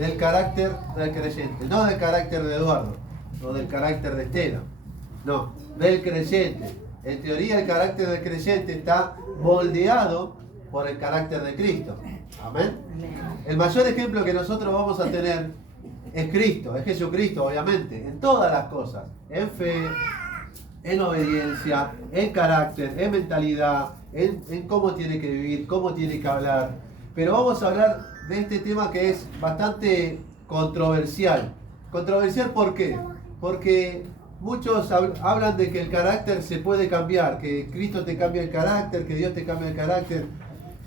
del carácter del creyente, no del carácter de Eduardo, o del carácter de Estela, no, del creyente. En teoría el carácter del creyente está moldeado por el carácter de Cristo. Amén. El mayor ejemplo que nosotros vamos a tener es Cristo, es Jesucristo, obviamente, en todas las cosas, en fe, en obediencia, en carácter, en mentalidad, en cómo tiene que vivir, cómo tiene que hablar. Pero vamos a hablar de este tema que es bastante controversial. ¿Controversial por qué? Porque muchos hablan de que el carácter se puede cambiar, que Cristo te cambia el carácter, que Dios te cambia el carácter.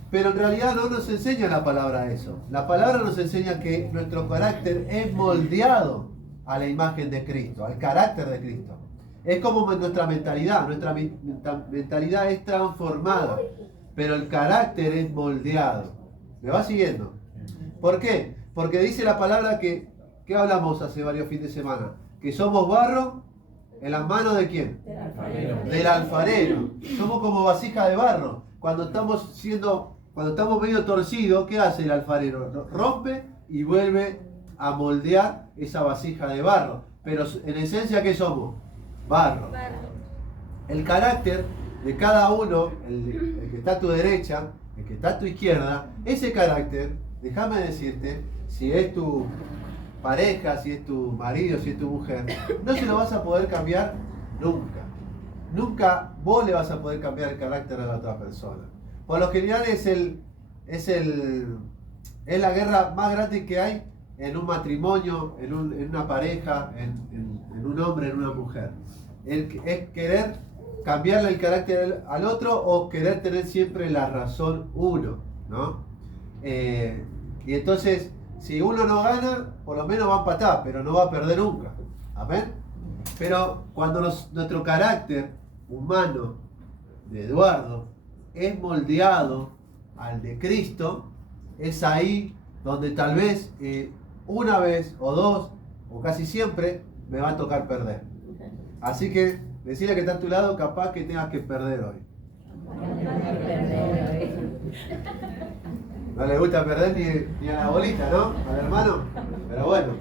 Pero en realidad no nos enseña la palabra eso. La palabra nos enseña que nuestro carácter es moldeado a la imagen de Cristo, al carácter de Cristo. Es como nuestra mentalidad es transformada, pero el carácter es moldeado. ¿Me va siguiendo? ¿Por qué? Porque dice la palabra que hablamos hace varios fines de semana, que somos barro en las manos ¿de quién? Del alfarero. Del alfarero. Somos como vasija de barro. Cuando estamos medio torcidos, ¿qué hace el alfarero? Rompe y vuelve a moldear esa vasija de barro. Pero en esencia, ¿qué somos? Barro. El carácter de cada uno, el que está a tu derecha, el que está a tu izquierda, ese carácter, déjame decirte, si es tu pareja, si es tu marido, si es tu mujer, no se lo vas a poder cambiar nunca. Nunca vos le vas a poder cambiar el carácter a la otra persona. Por lo general es la guerra más grande que hay en un matrimonio, en una pareja, en un hombre, en una mujer. Es querer cambiarle el carácter al otro o querer tener siempre la razón uno, ¿no? Y entonces, si uno no gana, por lo menos va a empatar, pero no va a perder nunca. ¿Amén? Pero cuando nuestro carácter humano de Eduardo es moldeado al de Cristo, es ahí donde tal vez una vez o dos, o casi siempre, me va a tocar perder. Así que decirle que está a tu lado, capaz que tengas que perder hoy. No le gusta perder ni a la bolita, ¿no? Al hermano. Pero bueno.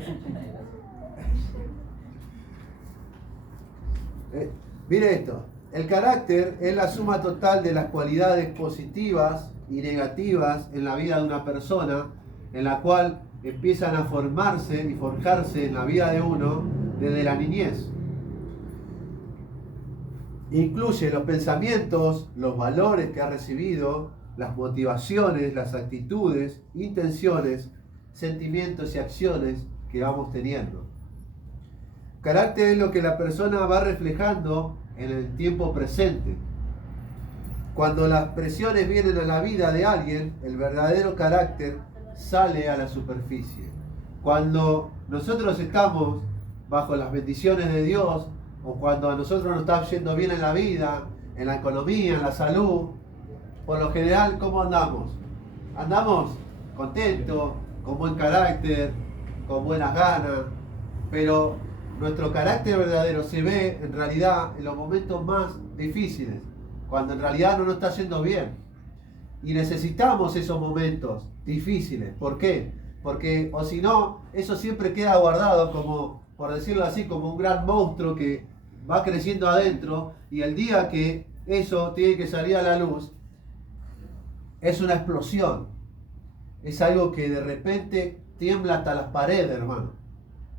Mire esto. El carácter es la suma total de las cualidades positivas y negativas en la vida de una persona, en la cual empiezan a formarse y forjarse en la vida de uno desde la niñez. Incluye los pensamientos, los valores que ha recibido, las motivaciones, las actitudes, intenciones, sentimientos y acciones que vamos teniendo. Carácter es lo que la persona va reflejando en el tiempo presente. Cuando las presiones vienen a la vida de alguien, el verdadero carácter sale a la superficie. Cuando nosotros estamos bajo las bendiciones de Dios, o cuando a nosotros nos está yendo bien en la vida, en la economía, en la salud, por lo general, ¿cómo andamos? Andamos contentos, con buen carácter, con buenas ganas, pero nuestro carácter verdadero se ve en realidad en los momentos más difíciles, cuando en realidad no nos está yendo bien. Y necesitamos esos momentos difíciles. ¿Por qué? Porque, o si no, eso siempre queda guardado como, por decirlo así, como un gran monstruo que va creciendo adentro, y el día que eso tiene que salir a la luz, es una explosión. Es algo que de repente tiembla hasta las paredes, hermano.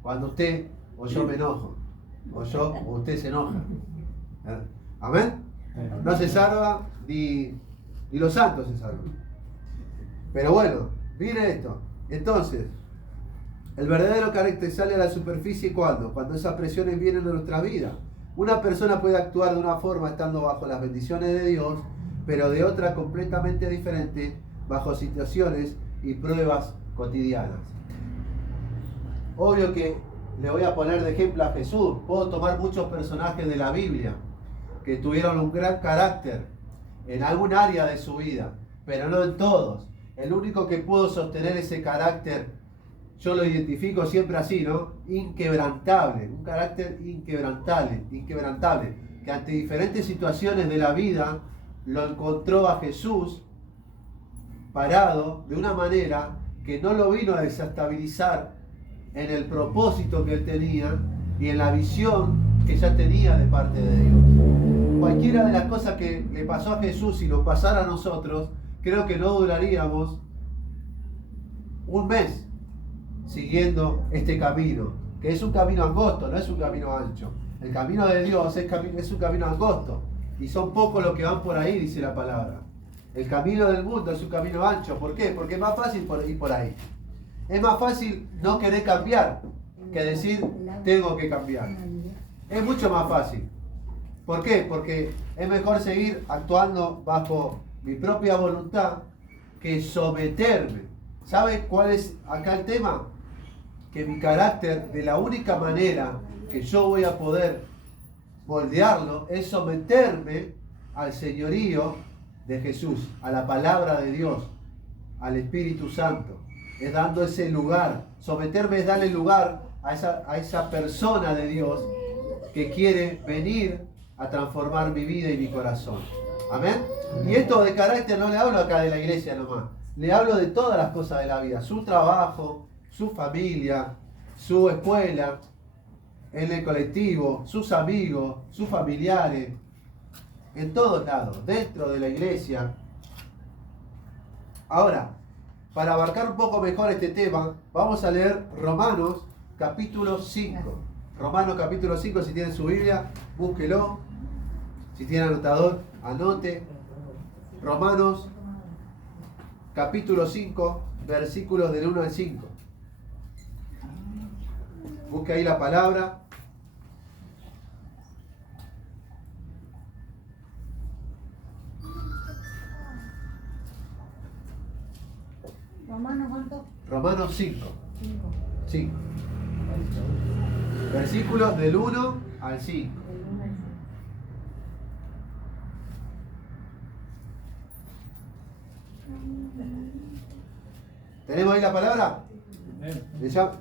Cuando usted o yo me enojo, o usted se enoja. ¿Amén? No se salva ni los santos se salvan. Pero bueno, mire esto. Entonces, el verdadero carácter sale a la superficie cuando esas presiones vienen a nuestra vida. Una persona puede actuar de una forma estando bajo las bendiciones de Dios, pero de otra completamente diferente bajo situaciones y pruebas cotidianas. Obvio que le voy a poner de ejemplo a Jesús. Puedo tomar muchos personajes de la Biblia que tuvieron un gran carácter en algún área de su vida, pero no en todos. El único que pudo sostener ese carácter, yo lo identifico siempre así, ¿no? Inquebrantable, un carácter inquebrantable, que ante diferentes situaciones de la vida lo encontró a Jesús parado de una manera que no lo vino a desestabilizar en el propósito que él tenía y en la visión que ya tenía de parte de Dios. Cualquiera de las cosas que le pasó a Jesús y nos pasara a nosotros, creo que no duraríamos un mes siguiendo este camino, que es un camino angosto, no es un camino ancho. El camino de Dios es un camino angosto, y son pocos los que van por ahí, dice la palabra. El camino del mundo es un camino ancho. ¿Por qué? Porque es más fácil ir por ahí. Es más fácil no querer cambiar que decir, tengo que cambiar. Es mucho más fácil. ¿Por qué? Porque es mejor seguir actuando bajo mi propia voluntad que someterme. ¿Sabe cuál es acá el tema? Que mi carácter, de la única manera que yo voy a poder moldearlo, es someterme al señorío de Jesús, a la palabra de Dios, al Espíritu Santo. Es dando ese lugar. Someterme es darle lugar a esa persona de Dios que quiere venir a transformar mi vida y mi corazón. Amén. Y esto de carácter no le hablo acá de la iglesia nomás. Le hablo de todas las cosas de la vida. Su trabajo, su familia, su escuela, en el colectivo, sus amigos, sus familiares, en todos lados, dentro de la iglesia. Ahora, para abarcar un poco mejor este tema, vamos a leer Romanos capítulo 5. Romanos capítulo 5, si tienen su Biblia, búsquelo. Si tienen anotador, anote. Romanos capítulo 5, versículos del 1 al 5. Busque ahí la palabra. ¿Romanos cuánto? Romanos 5. 5. Versículos del 1 al 5. ¿Tenemos ahí la palabra?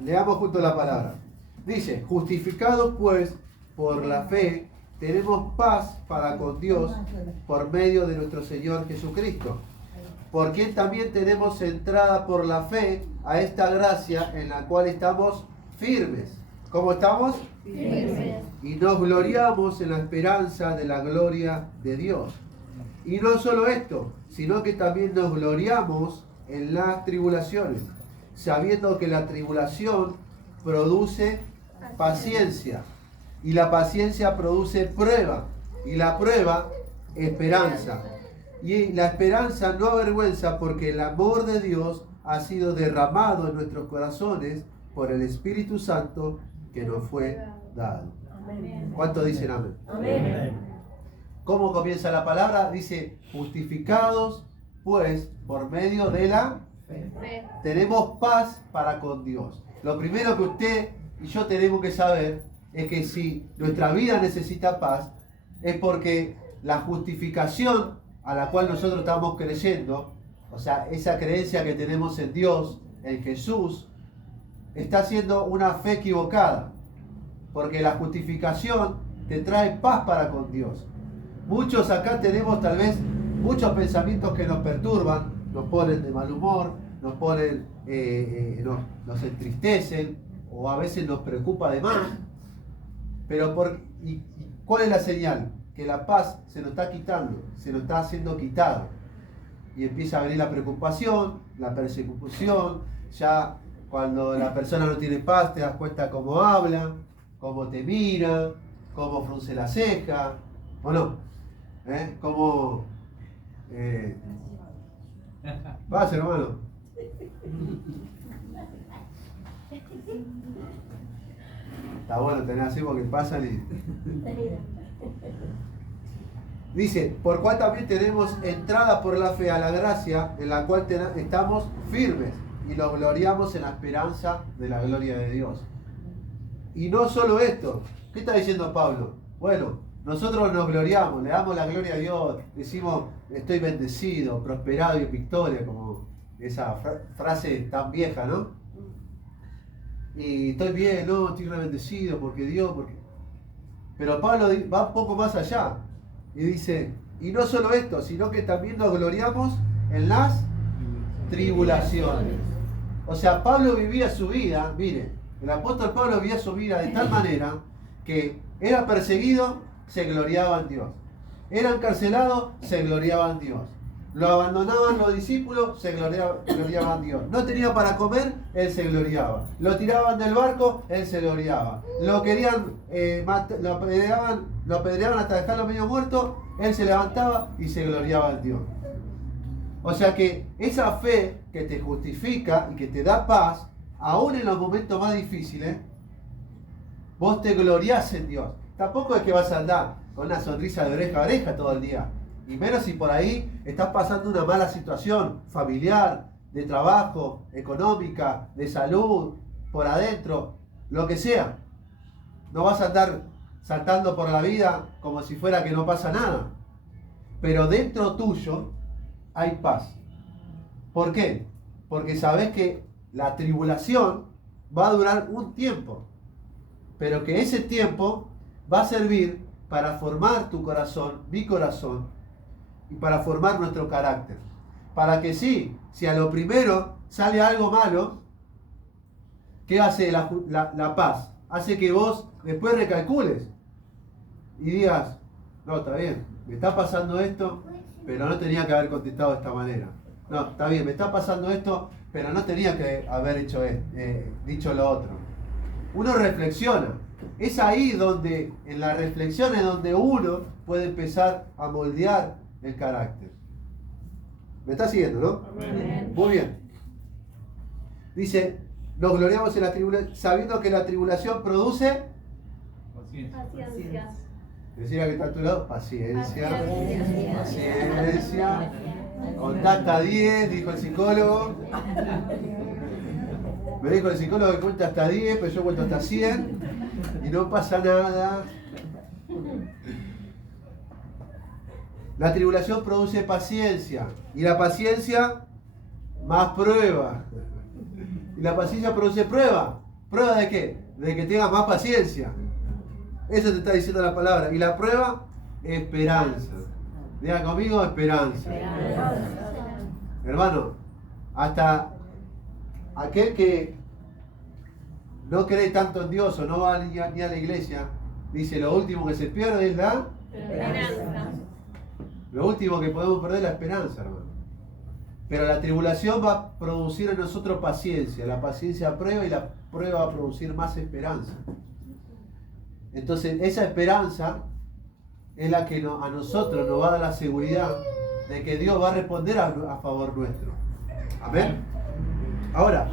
Leamos juntos la palabra. Dice, justificados pues por la fe, tenemos paz para con Dios por medio de nuestro Señor Jesucristo, por quien también tenemos entrada por la fe a esta gracia en la cual estamos firmes. ¿Cómo estamos? Firmes. Y nos gloriamos en la esperanza de la gloria de Dios. Y no solo esto, sino que también nos gloriamos en las tribulaciones, sabiendo que la tribulación produce paciencia, y la paciencia produce prueba, y la prueba esperanza. Y la esperanza no avergüenza, porque el amor de Dios ha sido derramado en nuestros corazones por el Espíritu Santo que nos fue dado. ¿Cuántos dicen amén? Amén. ¿Cómo comienza la palabra? Dice, justificados pues por medio de la fe, tenemos paz para con Dios. Lo primero que usted y yo tenemos que saber es que si nuestra vida necesita paz, es porque la justificación a la cual nosotros estamos creyendo, o sea, esa creencia que tenemos en Dios, en Jesús, está siendo una fe equivocada. Porque la justificación te trae paz para con Dios. Muchos acá tenemos tal vez muchos pensamientos que nos perturban, nos ponen de mal humor, nos ponen, nos entristecen, o a veces nos preocupa de más. Pero ¿cuál es la señal? Que la paz se nos está quitando, se nos está haciendo quitado. Y empieza a venir la preocupación, la persecución. Ya cuando la persona no tiene paz, te das cuenta cómo habla, cómo te mira, cómo frunce la ceja, ¿o no? Cómo... Pase, hermano. Está bueno tener así porque pasan y... Dice, por cual también tenemos entrada por la fe a la gracia en la cual estamos firmes y nos gloriamos en la esperanza de la gloria de Dios. Y no solo esto, ¿qué está diciendo Pablo? Bueno, nosotros nos gloriamos, le damos la gloria a Dios, decimos, estoy bendecido, prosperado y en victoria, como esa frase tan vieja, ¿no? Y estoy bien, no, estoy re bendecido porque Dios, porque... Pero Pablo va un poco más allá y dice, y no solo esto, sino que también nos gloriamos en las tribulaciones. O sea, Pablo vivía su vida, mire, el apóstol Pablo vivía su vida de tal manera que era perseguido, se gloriaba en Dios. Era encarcelado, se gloriaba en Dios. Lo abandonaban los discípulos, se gloriaba en Dios. No tenía para comer, él se gloriaba. Lo tiraban del barco, él se gloriaba. Lo querían, lo apedreaban hasta dejarlo medio muerto, él se levantaba y se gloriaba en Dios. O sea que esa fe que te justifica y que te da paz, aún en los momentos más difíciles, vos te gloriás en Dios. Tampoco es que vas a andar con una sonrisa de oreja a oreja todo el día. Y menos si por ahí estás pasando una mala situación familiar, de trabajo, económica, de salud, por adentro, lo que sea. No vas a andar saltando por la vida como si fuera que no pasa nada. Pero dentro tuyo hay paz. ¿Por qué? Porque sabes que la tribulación va a durar un tiempo, pero que ese tiempo va a servir para formar tu corazón, mi corazón, y para formar nuestro carácter. Para que sí, si a lo primero sale algo malo, ¿qué hace la paz? Hace que vos después recalcules y digas, no, está bien, me está pasando esto, pero no tenía que haber contestado de esta manera. No, está bien, me está pasando esto, pero no tenía que haber dicho lo otro. Uno reflexiona. Es ahí donde, en la reflexión es donde uno puede empezar a moldear el carácter. ¿Me está siguiendo, no? Amén. Muy bien. Dice, nos gloriamos en la tribulación, sabiendo que la tribulación produce paciencia. Decía que está a tu lado, paciencia. Contá hasta 10, dijo el psicólogo. Me dijo el psicólogo que cuenta hasta 10, pero yo cuento hasta 100 y no pasa nada. La tribulación produce paciencia y la paciencia más prueba. Y la paciencia produce prueba. ¿Prueba de qué? De que tengas más paciencia. Eso te está diciendo la palabra. Y la prueba, esperanza. Diga conmigo, esperanza. Hermano, hasta aquel que no cree tanto en Dios o no va ni a la iglesia, dice lo último que se pierde es la Esperanza. Lo último que podemos perder es la esperanza, hermano. Pero la tribulación va a producir en nosotros paciencia. La paciencia prueba y la prueba va a producir más esperanza. Entonces, esa esperanza es la que a nosotros nos va a dar la seguridad de que Dios va a responder a favor nuestro. Amén. Ahora,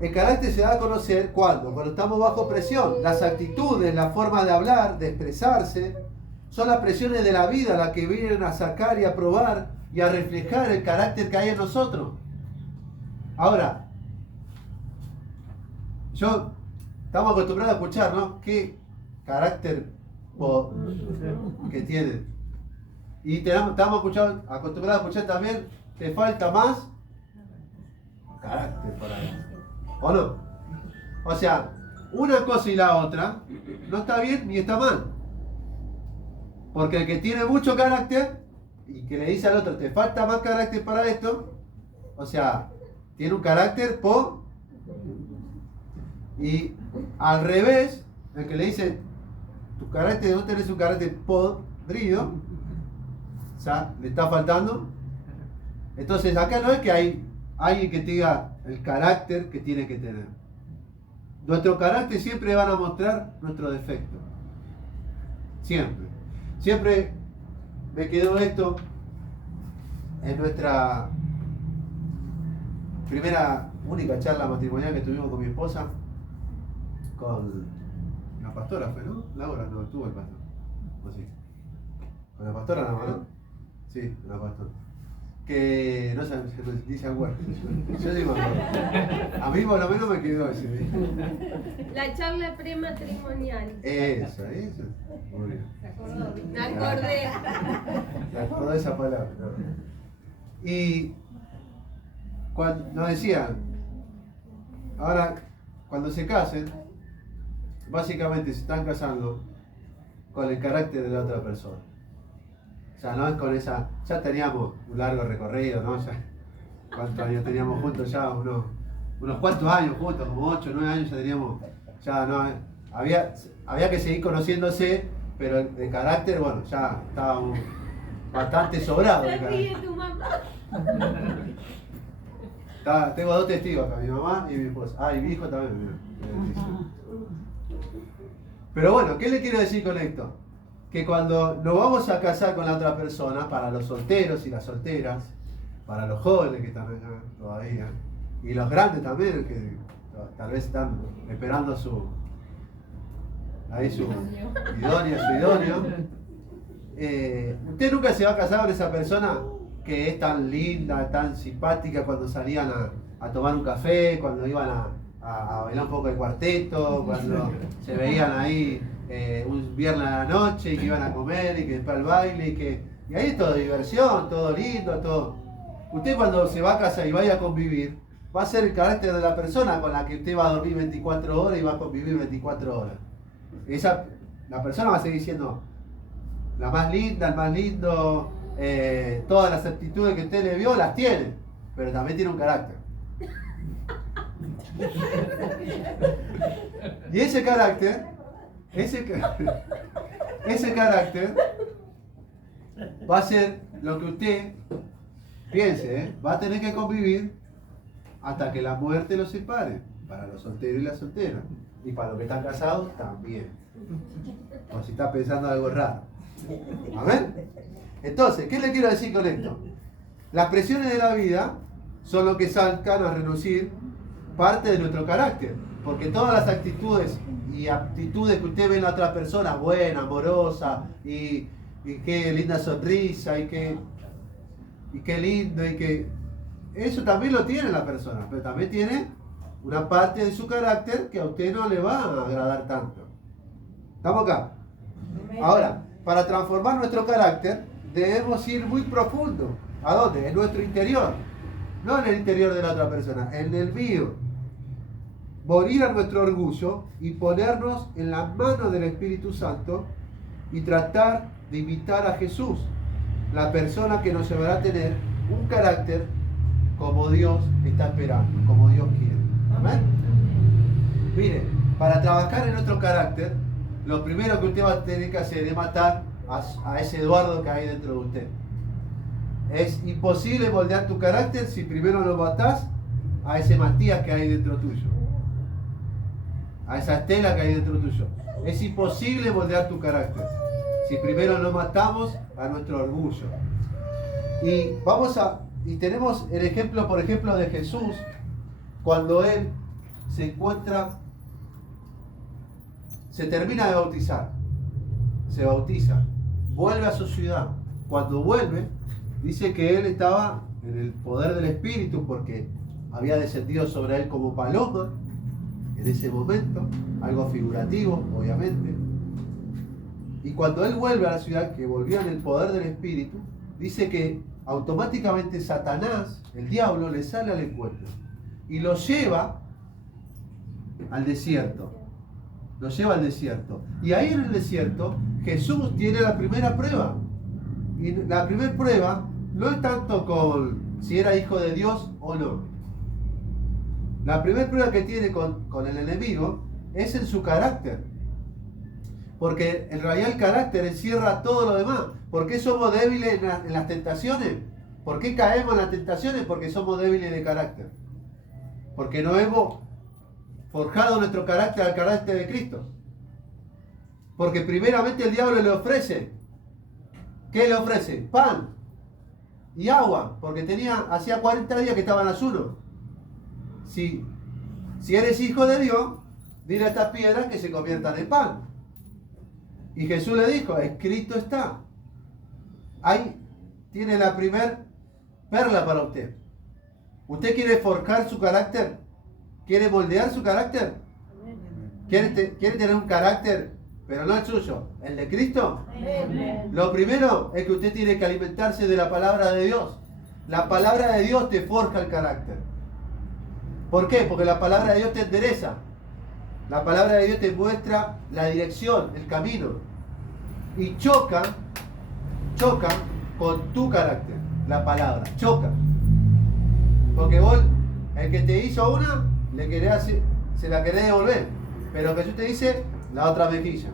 el carácter se da a conocer cuando estamos bajo presión. Las actitudes, la forma de hablar, de expresarse, son las presiones de la vida las que vienen a sacar y a probar y a reflejar el carácter que hay en nosotros. Ahora, estamos acostumbrados a escuchar, ¿no? ¿Qué carácter que tienen? Y estamos acostumbrados a escuchar también, te falta más carácter para eso. ¿O no? O sea, una cosa y la otra no está bien ni está mal. Porque el que tiene mucho carácter y que le dice al otro, te falta más carácter para esto, o sea, tiene un carácter y al revés, el que le dice, tu carácter, no tenés un carácter podrido, o sea, le está faltando. Entonces acá no es que hay alguien que te diga el carácter que tiene que tener. Nuestro carácter siempre van a mostrar nuestro defecto. Siempre. Siempre me quedó esto en nuestra única charla matrimonial que tuvimos con mi esposa, con la pastora fue, ¿no? Laura no estuvo el pastor. ¿O sí? Con la pastora nada más, ¿no? Sí, con la pastora. Que no se dice acuerdo. Yo digo acuerdo. A mí por lo menos me quedó ese. La charla prematrimonial. Eso. Muy bien. Me acordé. Me acordé de esa palabra. ¿No? Y cuando nos decían, ahora cuando se casen, básicamente se están casando con el carácter de la otra persona. O sea, no es con esa. Ya teníamos un largo recorrido, ¿no? Ya, ¿cuántos años teníamos juntos ya? Unos unos cuantos años juntos, como 8 o 9 años ya teníamos, ya no, había que seguir conociéndose, pero de carácter, bueno, ya estábamos bastante sobrados. Se ríe tu mamá. Tengo 2 testigos acá, mi mamá y mi esposa. Y mi hijo también. Mira. Pero bueno, ¿qué le quiero decir con esto? Que cuando nos vamos a casar con la otra persona, para los solteros y las solteras, para los jóvenes que están acá todavía, y los grandes también, que tal vez están esperando su idóneo, usted nunca se va a casar con esa persona que es tan linda, tan simpática cuando salían a tomar un café, cuando iban a bailar un poco de cuarteto, cuando se veían ahí un viernes a la noche y que iban a comer y que después al baile y ahí es todo diversión, todo lindo, todo. Usted cuando se va a casar y vaya a convivir, va a ser el carácter de la persona con la que usted va a dormir 24 horas y va a convivir 24 horas. La persona va a seguir siendo la más linda, el más lindo, todas las aptitudes que usted le vio las tiene, pero también tiene un carácter. Y ese carácter va a ser lo que usted piense, va a tener que convivir hasta que la muerte los separe, para los solteros y las solteras, y para los que están casados también, o si está pensando algo raro. ¿Amén? Entonces, ¿qué le quiero decir con esto? Las presiones de la vida son lo que sacan a relucir parte de nuestro carácter, porque todas las actitudes y aptitudes que usted ve en la otra persona, buena, amorosa, y qué linda sonrisa, y qué lindo, y que eso también lo tiene la persona, pero también tiene una parte de su carácter que a usted no le va a agradar tanto. ¿Estamos acá? Ahora, para transformar nuestro carácter, debemos ir muy profundo. ¿A dónde? En nuestro interior. No en el interior de la otra persona, en el mío. Morir a nuestro orgullo y ponernos en las manos del Espíritu Santo y tratar de imitar a Jesús, la persona que nos llevará a tener un carácter como Dios está esperando, como Dios quiere. ¿Amén? Mire, para trabajar en nuestro carácter, lo primero que usted va a tener que hacer es matar a ese Eduardo que hay dentro de usted. Es imposible moldear tu carácter si primero lo matás a ese Matías que hay dentro tuyo, a esa Estela que hay dentro tuyo. Es imposible moldear tu carácter si primero no matamos a nuestro orgullo. Y tenemos el ejemplo, por ejemplo, de Jesús, cuando él se termina de bautizar, se bautiza, vuelve a su ciudad. Cuando vuelve, dice que él estaba en el poder del Espíritu porque había descendido sobre él como paloma en ese momento, algo figurativo, obviamente. Y cuando él vuelve a la ciudad, que volvió en el poder del Espíritu, dice que automáticamente Satanás, el diablo, le sale al encuentro y lo lleva al desierto. Lo lleva al desierto. Y ahí en el desierto, Jesús tiene la primera prueba. Y la primera prueba no es tanto con si era hijo de Dios o no. La primera prueba que tiene con el enemigo es en su carácter. Porque en realidad el carácter encierra todo lo demás. ¿Por qué somos débiles en las tentaciones? ¿Por qué caemos en las tentaciones? Porque somos débiles de carácter. Porque no hemos forjado nuestro carácter al carácter de Cristo. Porque primeramente el diablo le ofrece. ¿Qué le ofrece? Pan y agua. Porque hacía 40 días que estaba en ayuno. Si eres hijo de Dios, dile a estas piedras que se conviertan en pan. Y Jesús le dijo, escrito está. Ahí tiene la primer perla para usted. ¿Usted quiere forjar su carácter? ¿Quiere moldear su carácter? ¿Quiere tener un carácter, pero no el suyo, el de Cristo? Lo primero es que usted tiene que alimentarse de la palabra de Dios. La palabra de Dios te forja el carácter. ¿Por qué? Porque la palabra de Dios te endereza. La palabra de Dios te muestra la dirección, el camino. Y choca con tu carácter, la palabra. Choca. Porque vos El que te hizo una, se la querés devolver. Pero Jesús te dice la otra mejilla.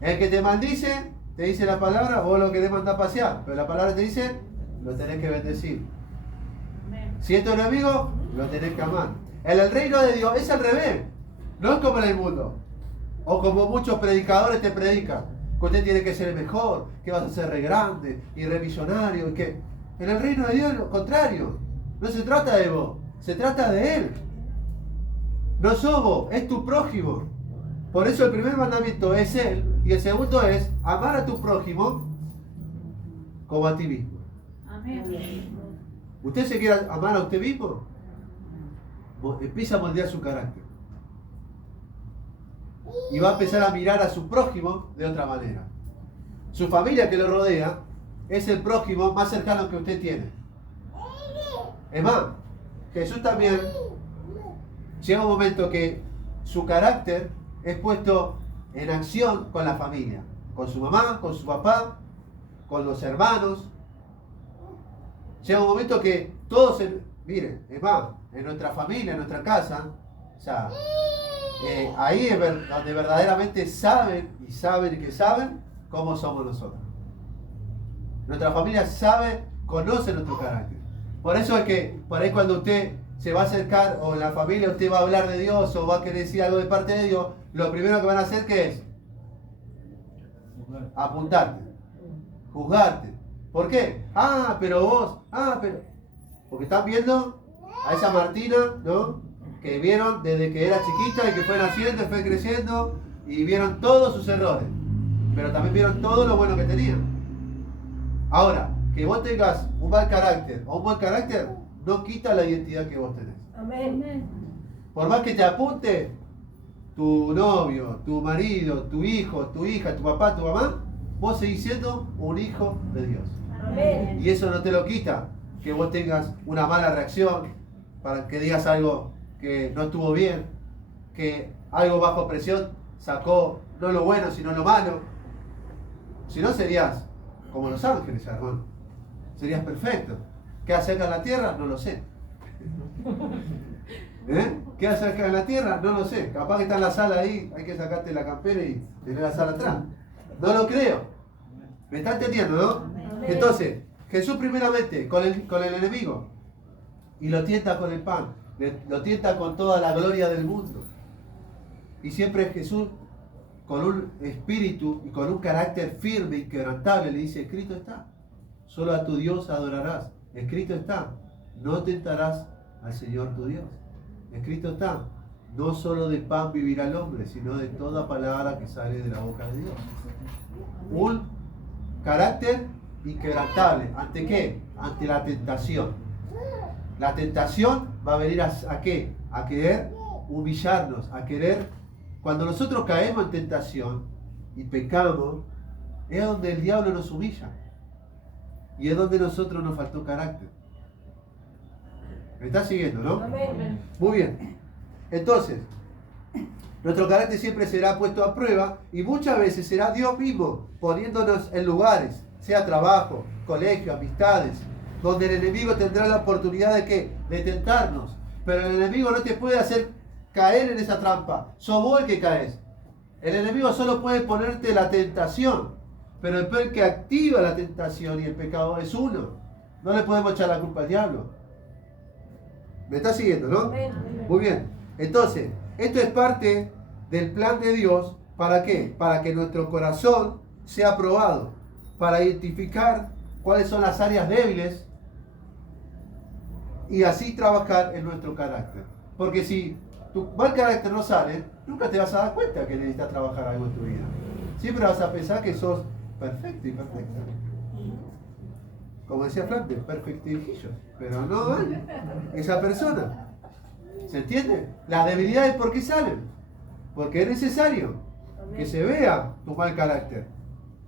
El que te maldice, te dice la palabra, vos lo querés mandar a pasear. Pero la palabra te dice, lo tenés que bendecir. Si es tu enemigo, lo tenés que amar. En el reino de Dios es al revés. No es como en el mundo. O como muchos predicadores te predican. Que usted tiene que ser el mejor, que vas a ser re grande y re millonario. Y que en el reino de Dios es lo contrario. No se trata de vos, se trata de Él. No sos vos, es tu prójimo. Por eso el primer mandamiento es Él. Y el segundo es amar a tu prójimo como a ti mismo. Amén. ¿Usted se quiere amar a usted mismo? Empieza a moldear su carácter. Y va a empezar a mirar a su prójimo de otra manera. Su familia que lo rodea es el prójimo más cercano que usted tiene. Es más, Jesús también llega un momento que su carácter es puesto en acción con la familia. Con su mamá, con su papá, con los hermanos. Llega un momento que todos, miren, es más, en nuestra familia, en nuestra casa, o sea, ahí es donde verdaderamente saben cómo somos nosotros. Nuestra familia conoce nuestro carácter. Por eso es que, por ahí cuando usted se va a acercar, o en la familia usted va a hablar de Dios, o va a querer decir algo de parte de Dios, lo primero que van a hacer, ¿qué es? Apuntarte, juzgarte. ¿Por qué? Pero vos, porque están viendo a esa Martina, ¿no? Que vieron desde que era chiquita y que fue naciendo y fue creciendo y vieron todos sus errores, pero también vieron todo lo bueno que tenía. Ahora, que vos tengas un mal carácter o un buen carácter no quita la identidad que vos tenés. Amén. Por más que te apunte tu novio, tu marido, tu hijo, tu hija, tu papá, tu mamá, vos seguís siendo un hijo de Dios. Amén. Y eso no te lo quita que vos tengas una mala reacción, para que digas algo que no estuvo bien, que algo bajo presión sacó no lo bueno sino lo malo. Si no, serías como los ángeles, hermano. Serías perfecto. ¿Qué hace acá en la tierra? No lo sé. ¿Qué hace acá en la tierra? No lo sé. Capaz que está en la sala ahí, hay que sacarte la campera y tener la sala atrás. No lo creo. ¿Me está entendiendo, no? Entonces, Jesús primeramente con el enemigo y lo tienta con el pan, lo tienta con toda la gloria del mundo. Y siempre Jesús, con un espíritu y con un carácter firme, inquebrantable, le dice: escrito está, solo a tu Dios adorarás. Escrito está, no tentarás al Señor tu Dios. Escrito está, no solo de pan vivirá el hombre, sino de toda palabra que sale de la boca de Dios. Un carácter inquebrantable. ¿Ante qué? Ante la tentación. La tentación va a venir ¿a qué? A querer humillarnos, a querer... Cuando nosotros caemos en tentación y pecamos, es donde el diablo nos humilla. Y es donde nosotros nos faltó carácter. ¿Me está siguiendo, no? Amén. Muy bien. Entonces, nuestro carácter siempre será puesto a prueba y muchas veces será Dios mismo poniéndonos en lugares, sea trabajo, colegio, amistades, donde el enemigo tendrá la oportunidad de ¿qué? De tentarnos. Pero el enemigo no te puede hacer caer en esa trampa. Sos vos el que caes. El enemigo solo puede ponerte la tentación, pero el que activa la tentación y el pecado es uno. No le podemos echar la culpa al diablo. ¿Me está siguiendo, no? Amén. Muy bien. Entonces, esto es parte del plan de Dios. ¿Para qué? Para que nuestro corazón sea probado, para identificar cuáles son las áreas débiles y así trabajar en nuestro carácter. Porque si tu mal carácter no sale, nunca te vas a dar cuenta que necesitas trabajar algo en tu vida. Siempre vas a pensar que sos perfecto y perfecta. Como decía Flandes, perfectirijillo. Pero no hay esa persona. ¿Se entiende? Las debilidades, ¿por qué salen? Porque es necesario que se vea tu mal carácter.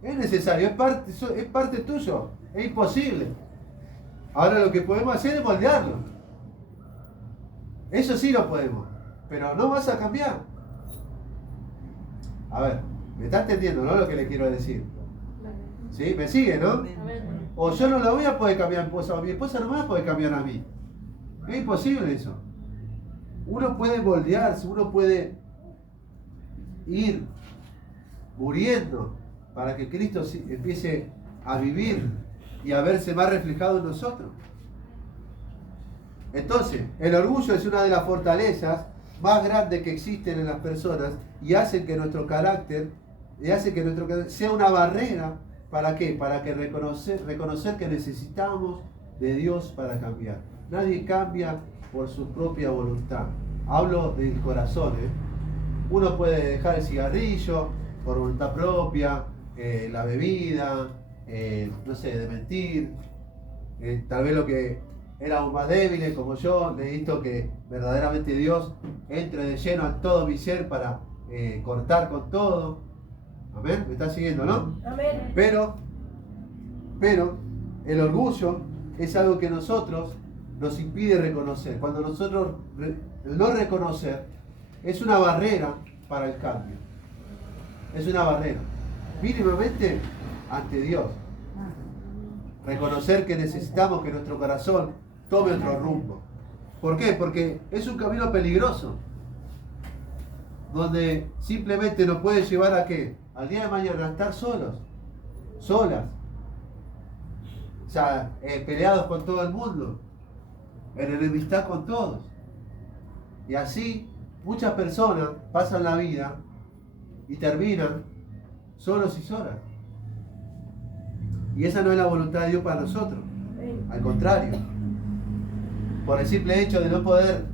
Es necesario, es parte tuyo. Es imposible. Ahora lo que podemos hacer es moldearlo. Eso sí lo podemos. Pero no vas a cambiar. A ver, ¿me está entendiendo, no? Lo que le quiero decir. ¿Sí? ¿Me sigue, no? O yo no la voy a poder cambiar a mi esposa, o mi esposa no me va a poder cambiar a mí. Es imposible eso. Uno puede moldearse, uno puede ir muriendo para que Cristo empiece a vivir y a verse más reflejado en nosotros. Entonces, el orgullo es una de las fortalezas más grandes que existen en las personas y hace que nuestro carácter, sea una barrera. ¿Para qué? Para que reconocer que necesitamos de Dios para cambiar. Nadie cambia por su propia voluntad. Hablo del corazón, ¿eh? Uno puede dejar el cigarrillo por voluntad propia, la bebida, no sé, de mentir. Tal vez lo que éramos más débiles como yo, necesito que verdaderamente Dios entre de lleno a todo mi ser para cortar con todo. Amén, me está siguiendo, ¿no? Amén. Pero el orgullo es algo que nosotros nos impide reconocer. Cuando nosotros el no reconocer es una barrera para el cambio. Es una barrera. Mínimamente ante Dios. Reconocer que necesitamos que nuestro corazón tome otro rumbo. ¿Por qué? Porque es un camino peligroso. Donde simplemente nos puede llevar a ¿qué? Al día de mañana a estar solos. Solas. O sea, peleados con todo el mundo. En enemistad con todos. Y así muchas personas pasan la vida y terminan solos y solas. Y esa no es la voluntad de Dios para nosotros. Al contrario. Por el simple hecho de no poder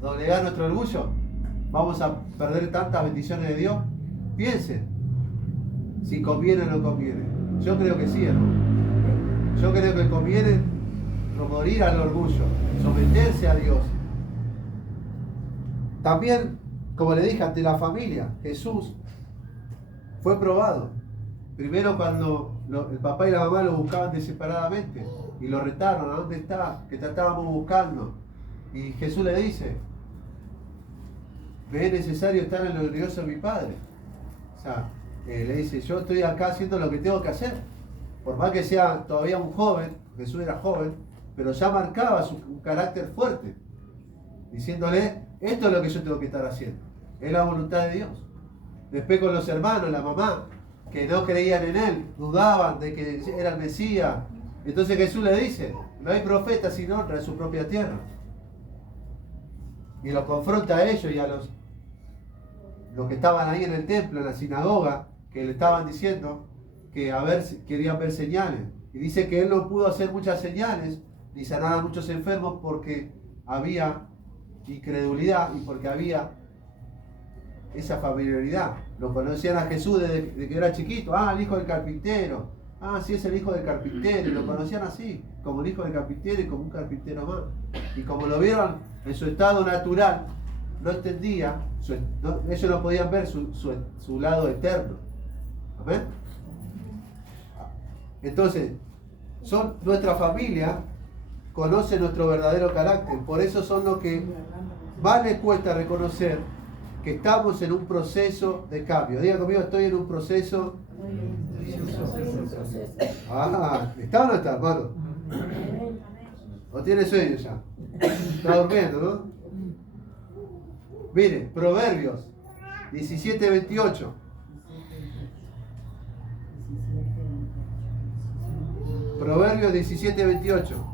doblegar nuestro orgullo, vamos a perder tantas bendiciones de Dios. Piensen si conviene o no conviene. Yo creo que sí, hermano. Yo creo que conviene morir al orgullo, someterse a Dios. También, como le dije, ante la familia, Jesús fue probado. Primero cuando el papá y la mamá lo buscaban desesperadamente y lo retaron: ¿a dónde está? Que te estábamos buscando. Y Jesús le dice: me es necesario estar en lo glorioso de mi Padre. O sea, le dice: yo estoy acá haciendo lo que tengo que hacer. Por más que sea todavía un joven, Jesús era joven, pero ya marcaba un carácter fuerte, diciéndole: esto es lo que yo tengo que estar haciendo. Es la voluntad de Dios. Después con los hermanos, la mamá, que no creían en él, dudaban de que era el Mesías. Entonces Jesús le dice: no hay profeta sin honra en su propia tierra. Y lo confronta a ellos y a los que estaban ahí en el templo, en la sinagoga, que le estaban diciendo que querían ver señales. Y dice que él no pudo hacer muchas señales ni sanar a muchos enfermos porque había incredulidad y porque había esa familiaridad. Lo conocían a Jesús desde que era chiquito. Ah, el hijo del carpintero. Ah, sí, es el hijo del carpintero. Y lo conocían así, como el hijo del carpintero y como un carpintero más. Y como lo vieron en su estado natural, no entendía, ellos no podían ver su lado eterno. ¿Amén? Entonces, nuestra familia conoce nuestro verdadero carácter. Por eso son los que más les cuesta reconocer que estamos en un proceso de cambio. Diga conmigo: estoy en un proceso. Ah, ¿está o no está, hermano? ¿O tiene sueño ya? Está durmiendo, ¿no? Mire, Proverbios 17:28. Proverbios 17:28.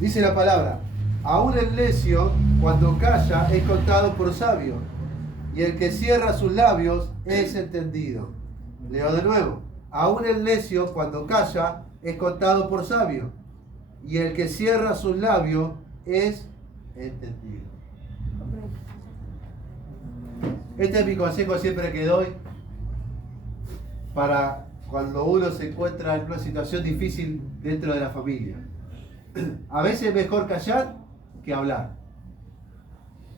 Dice la palabra: aún el necio, cuando calla, es contado por sabio, y el que cierra sus labios es entendido. Leo de nuevo: aún el necio, cuando calla, es contado por sabio, y el que cierra sus labios es entendido. Este es mi consejo siempre que doy para cuando uno se encuentra en una situación difícil dentro de la familia. A veces es mejor callar que hablar.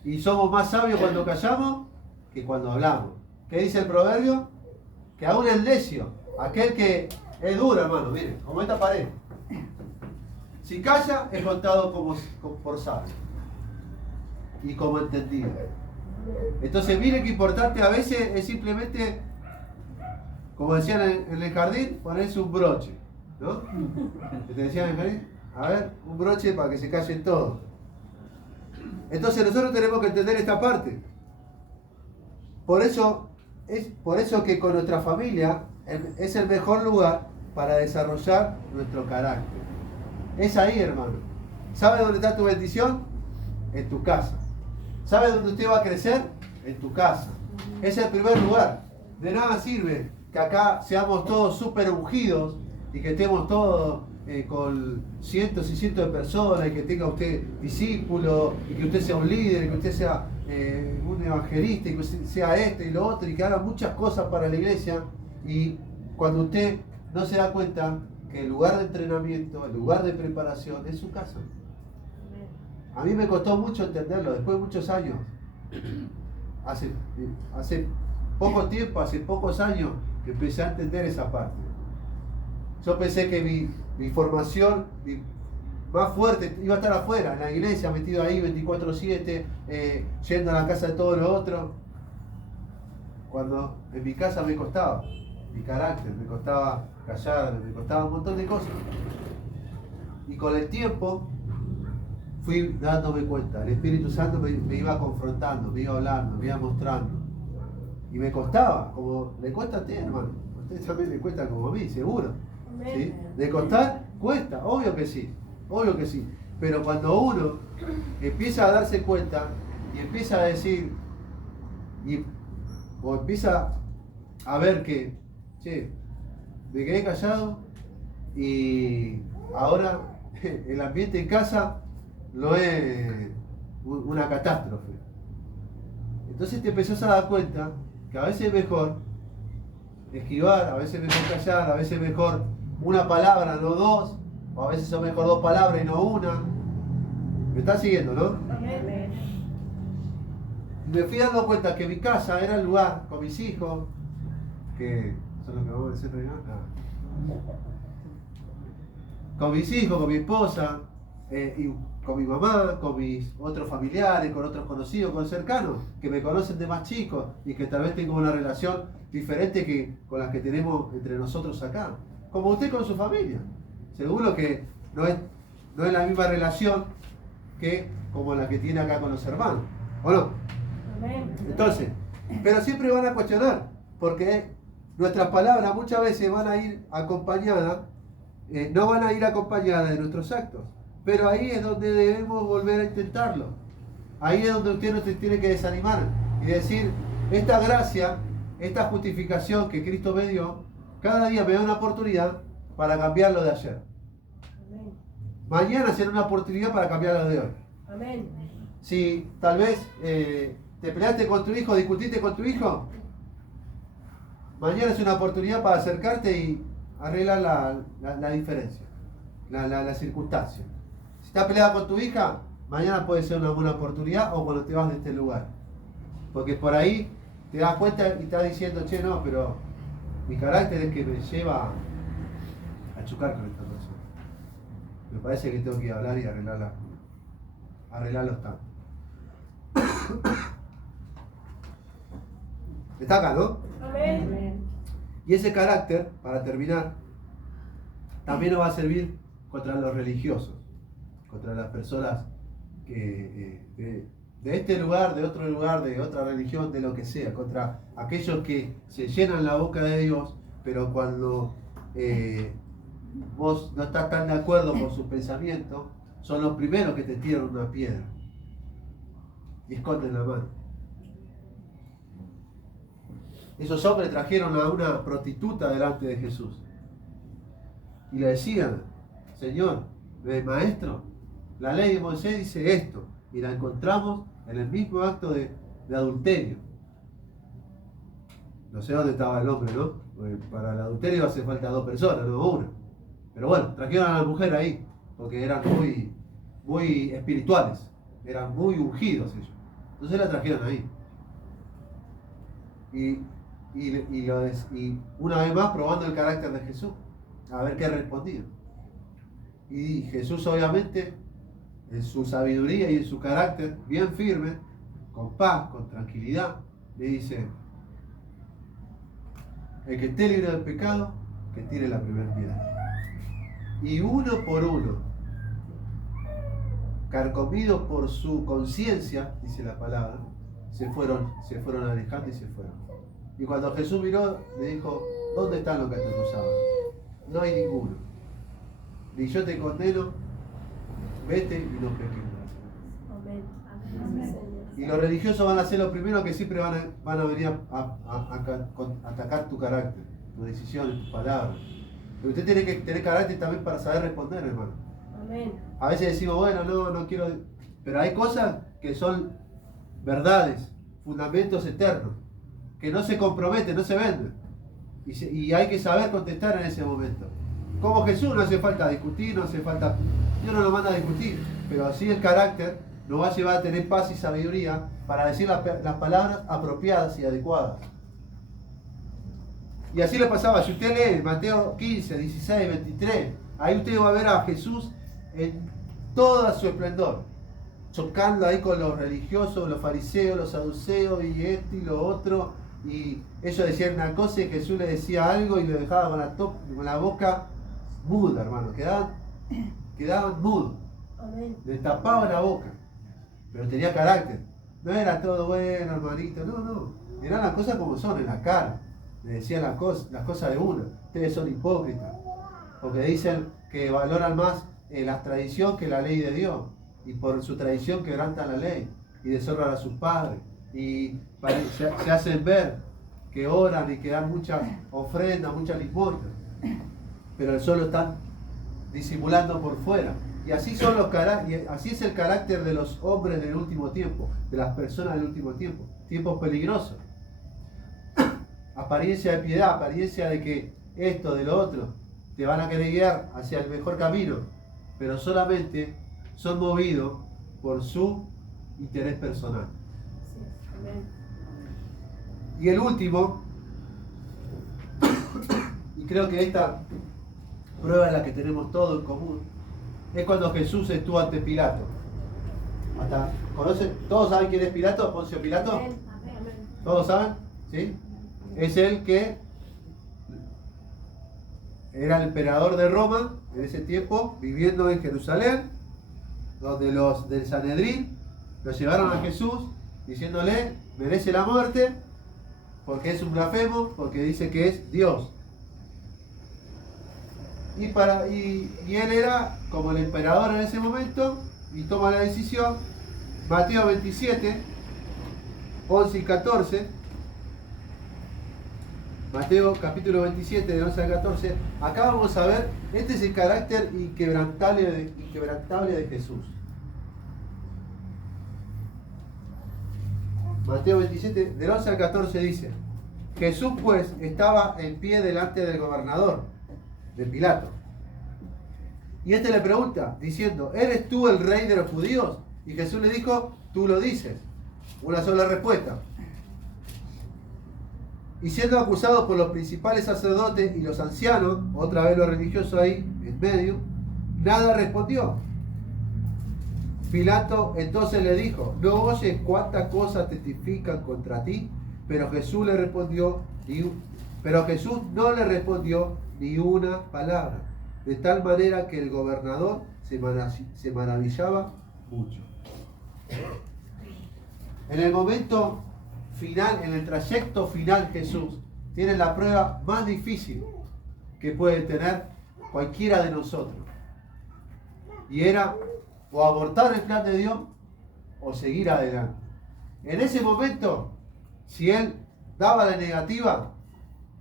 Y somos más sabios cuando callamos que cuando hablamos. ¿Qué dice el proverbio? Que aún el necio, aquel que es duro, hermano, miren, como esta pared, si calla es contado por sabio y como entendido. Entonces, miren qué importante a veces es simplemente, como decían en el jardín, ponerse un broche, ¿no? ¿Te decían en el jardín? A ver, un broche para que se callen todos. Entonces nosotros tenemos que entender esta parte. Por eso que con nuestra familia es el mejor lugar para desarrollar nuestro carácter. Es ahí, hermano. ¿Sabe dónde está tu bendición? En tu casa. ¿Sabe dónde usted va a crecer? En tu casa. Es el primer lugar. De nada sirve que acá seamos todos súper ungidos y que estemos todos con cientos y cientos de personas y que tenga usted discípulos y que usted sea un líder y que usted sea un evangelista y que sea esto y lo otro y que haga muchas cosas para la iglesia, y cuando usted no se da cuenta que el lugar de entrenamiento, el lugar de preparación es su casa. A mí me costó mucho entenderlo después de muchos años. Hace poco tiempo, hace pocos años que empecé a entender esa parte. Yo pensé que mi formación más fuerte iba a estar afuera, en la iglesia, metido ahí 24/7, yendo a la casa de todos los otros. Cuando en mi casa me costaba, mi carácter, me costaba callarme, me costaba un montón de cosas. Y con el tiempo fui dándome cuenta, el Espíritu Santo me iba confrontando, me iba hablando, me iba mostrando. Y me costaba, como le cuesta a usted, hermano. A usted también le cuesta como a mí, seguro. ¿Sí? De costar, cuesta, obvio que sí, obvio que sí. Pero cuando uno empieza a darse cuenta y empieza a decir, o empieza a ver que, che, me quedé callado y ahora el ambiente en casa no es una catástrofe. Entonces te empezás a dar cuenta que a veces es mejor esquivar, a veces es mejor callar, a veces es mejor una palabra, no dos, o a veces son mejor dos palabras y no una. ¿Me estás siguiendo, no? Amén. Y me fui dando cuenta que mi casa era el lugar con mis hijos, que son los que vamos a decir, con mis hijos, con mi esposa, y con mi mamá, con mis otros familiares, con otros conocidos, con cercanos, que me conocen de más chicos y que tal vez tengo una relación diferente que con las que tenemos entre nosotros acá. Como usted con su familia. Seguro que no es la misma relación que como la que tiene acá con los hermanos. ¿O no? Entonces, pero siempre van a cuestionar, porque nuestras palabras muchas veces van a ir acompañadas, no van a ir acompañadas de nuestros actos. Pero ahí es donde debemos volver a intentarlo. Ahí es donde usted no se tiene que desanimar y decir, esta gracia, esta justificación que Cristo me dio, cada día me da una oportunidad para cambiar lo de ayer. Amén. Mañana será una oportunidad para cambiar lo de hoy. Amén. Si tal vez te peleaste con tu hijo, discutiste con tu hijo, mañana es una oportunidad para acercarte y arreglar la diferencia, la circunstancia. Si estás peleado con tu hija, mañana puede ser una buena oportunidad, o cuando te vas de este lugar. Porque por ahí te das cuenta y estás diciendo, che, no, pero mi carácter es que me lleva a chocar con esta persona. Me parece que tengo que hablar y arreglar los tantos. Está acá, ¿no? Amén. Y ese carácter, para terminar, también nos va a servir contra los religiosos, contra las personas que de este lugar, de otro lugar, de otra religión, de lo que sea, contra aquellos que se llenan la boca de Dios, pero cuando vos no estás tan de acuerdo con sus pensamientos, son los primeros que te tiran una piedra y esconden la mano. Esos hombres trajeron a una prostituta delante de Jesús y le decían, Señor, maestro, la ley de Moisés dice esto, y la encontramos en el mismo acto de adulterio. No sé dónde estaba el hombre, ¿no? Porque para el adulterio hace falta 2 personas, no una. Pero bueno, trajeron a la mujer ahí, porque eran muy espirituales, eran muy ungidos ellos. Entonces la trajeron ahí. Y una vez más probando el carácter de Jesús, a ver qué respondía. Y Jesús, obviamente, en su sabiduría y en su carácter bien firme, con paz, con tranquilidad, le dice: el que esté libre del pecado, que tire la primera piedra. Y uno por uno, carcomidos por su conciencia, dice la palabra, se fueron alejando y se fueron. Y cuando Jesús miró, le dijo: ¿dónde están los que te acusaban? No hay ninguno. Ni yo te condeno, vete y no peques más. Amén. Amén, Señor. Y los religiosos van a ser los primeros que siempre van a venir a atacar tu carácter, tus decisiones, tus palabras. Pero usted tiene que tener carácter también para saber responder, hermano. Amén. A veces decimos: bueno, no quiero... Pero hay cosas que son verdades, fundamentos eternos, que no se comprometen, no se venden. Y hay que saber contestar en ese momento. Como Jesús, no hace falta discutir, no hace falta... Dios no lo manda a discutir, pero así el carácter nos va a llevar a tener paz y sabiduría para decir las palabras apropiadas y adecuadas. Y así le pasaba. Si usted lee Mateo 15, 16, 23, ahí usted va a ver a Jesús en todo su esplendor, chocando ahí con los religiosos, los fariseos, los saduceos y esto y lo otro. Y ellos decían una cosa y Jesús le decía algo y lo dejaba con la boca muda, hermano. Quedaban mudos. Amén. Le tapaban la boca. Pero tenía carácter. No era todo bueno, hermanito. No. Eran las cosas como son, en la cara. Le decían las cosas de uno. Ustedes son hipócritas. Porque dicen que valoran más la tradición que la ley de Dios. Y por su tradición quebrantan la ley. Y deshonran a sus padres. Y se hacen ver que oran y que dan muchas ofrendas, muchas limosnas. Pero solo están disimulando por fuera. Y así así es el carácter de los hombres del último tiempo, de las personas del último tiempo. Tiempos peligrosos. Apariencia de piedad, apariencia de que esto, de lo otro, te van a querer guiar hacia el mejor camino, pero solamente son movidos por su interés personal. Sí. Amén. Y el último, y creo que esta prueba es la que tenemos todos en común, es cuando Jesús estuvo ante Pilato. ¿Conocen? ¿Todos saben quién es Pilato? ¿Poncio Pilato? Amén. Amén. ¿Todos saben? ¿Sí? Es el que era el emperador de Roma en ese tiempo, viviendo en Jerusalén, donde los del Sanedrín lo llevaron a Jesús diciéndole: merece la muerte porque es un blasfemo, porque dice que es Dios. Y él era como el emperador en ese momento y toma la decisión. Mateo 27, 11 y 14. Mateo capítulo 27, de 11 al 14. Acá vamos a ver, este es el carácter inquebrantable de Jesús. Mateo 27, del 11 al 14 dice: Jesús pues estaba en pie delante del gobernador, de Pilato. Y este le pregunta, diciendo: ¿eres tú el rey de los judíos? Y Jesús le dijo: tú lo dices. Una sola respuesta. Y siendo acusado por los principales sacerdotes y los ancianos, otra vez los religiosos ahí en medio, nada respondió. Pilato entonces le dijo: ¿no oyes cuántas cosas testifican contra ti? Pero Jesús no le respondió ni una palabra, de tal manera que el gobernador se maravillaba mucho. En el momento final, en el trayecto final, Jesús tiene la prueba más difícil que puede tener cualquiera de nosotros. Y era o abortar el plan de Dios o seguir adelante. En ese momento, si él daba la negativa,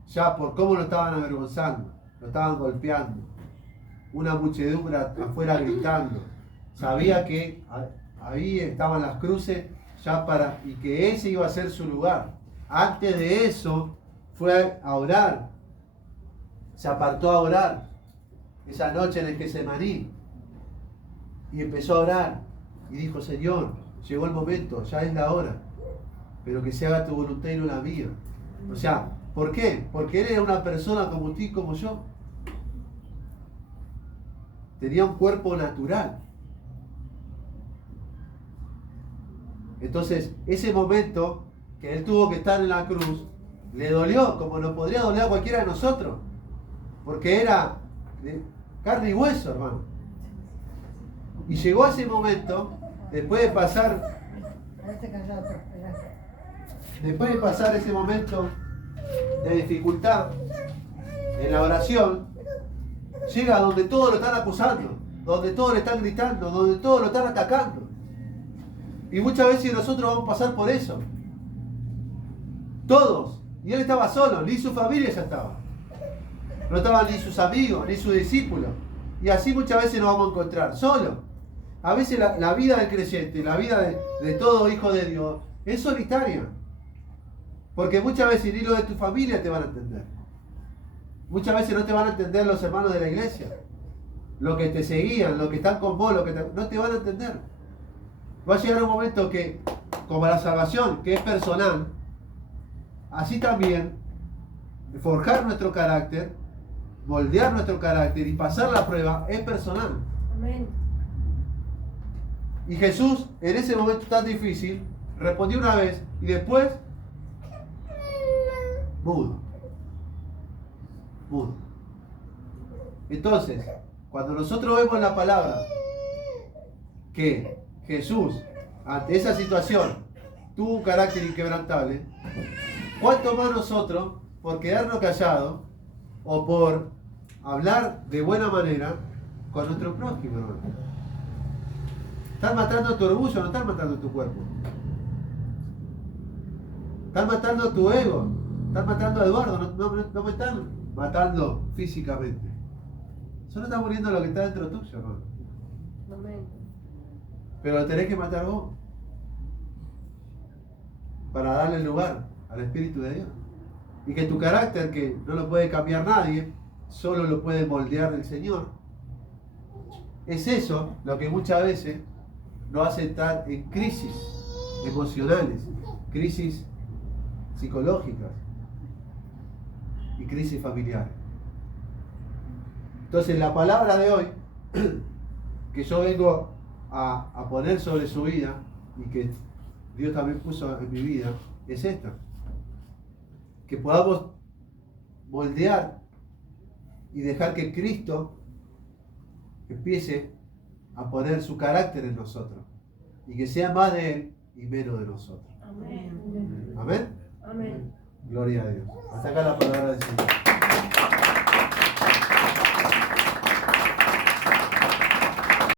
ya por cómo lo estaban avergonzando, lo estaban golpeando, una muchedumbre afuera gritando, sabía que ahí estaban las cruces y que ese iba a ser su lugar. Antes de eso fue a orar, se apartó a orar esa noche en el Getsemaní y empezó a orar y dijo: Señor, llegó el momento, ya es la hora, pero que se haga tu voluntad y no la mía. O sea, ¿por qué? Porque él era una persona como tú y como yo. Tenía un cuerpo natural. Entonces, ese momento que Él tuvo que estar en la cruz, le dolió como nos podría doler a cualquiera de nosotros. Porque era de carne y hueso, hermano. Y llegó ese momento, después de pasar ese momento de dificultad en la oración, llega donde todos lo están acusando, donde todos le están gritando, donde todos lo están atacando. Y muchas veces nosotros vamos a pasar por eso. Todos. Y él estaba solo, ni su familia ya estaba. No estaban ni sus amigos, ni sus discípulos. Y así muchas veces nos vamos a encontrar, solo. A veces la vida del creyente, la vida de todo hijo de Dios, es solitaria. Porque muchas veces ni los de tu familia te van a entender. Muchas veces no te van a entender los hermanos de la iglesia. Los que te seguían, los que están con vos, no te van a entender. Va a llegar un momento que, como la salvación, que es personal, así también, forjar nuestro carácter, moldear nuestro carácter y pasar la prueba es personal. Amén. Y Jesús, en ese momento tan difícil, respondió una vez y después, mudo. Mudo. Entonces, cuando nosotros vemos en la palabra que Jesús, ante esa situación, tuvo un carácter inquebrantable, ¿cuánto más nosotros, por quedarnos callados o por hablar de buena manera con nuestro prójimo, hermano? Estás matando tu orgullo, no estás matando tu cuerpo. Estás matando tu ego. Estás matando a Eduardo, no me están matando físicamente. Solo está muriendo lo que está dentro tuyo, hermano. Amén. Pero lo tenés que matar vos. Para darle lugar al Espíritu de Dios. Y que tu carácter, que no lo puede cambiar nadie, solo lo puede moldear el Señor. Es eso lo que muchas veces nos hace estar en crisis emocionales, crisis psicológicas y crisis familiares. Entonces la palabra de hoy que yo vengo a poner sobre su vida y que Dios también puso en mi vida es esta: que podamos moldear y dejar que Cristo empiece a poner su carácter en nosotros y que sea más de Él y menos de nosotros. Amén. Amén. Amén. Gloria a Dios. Hasta acá la palabra del Señor.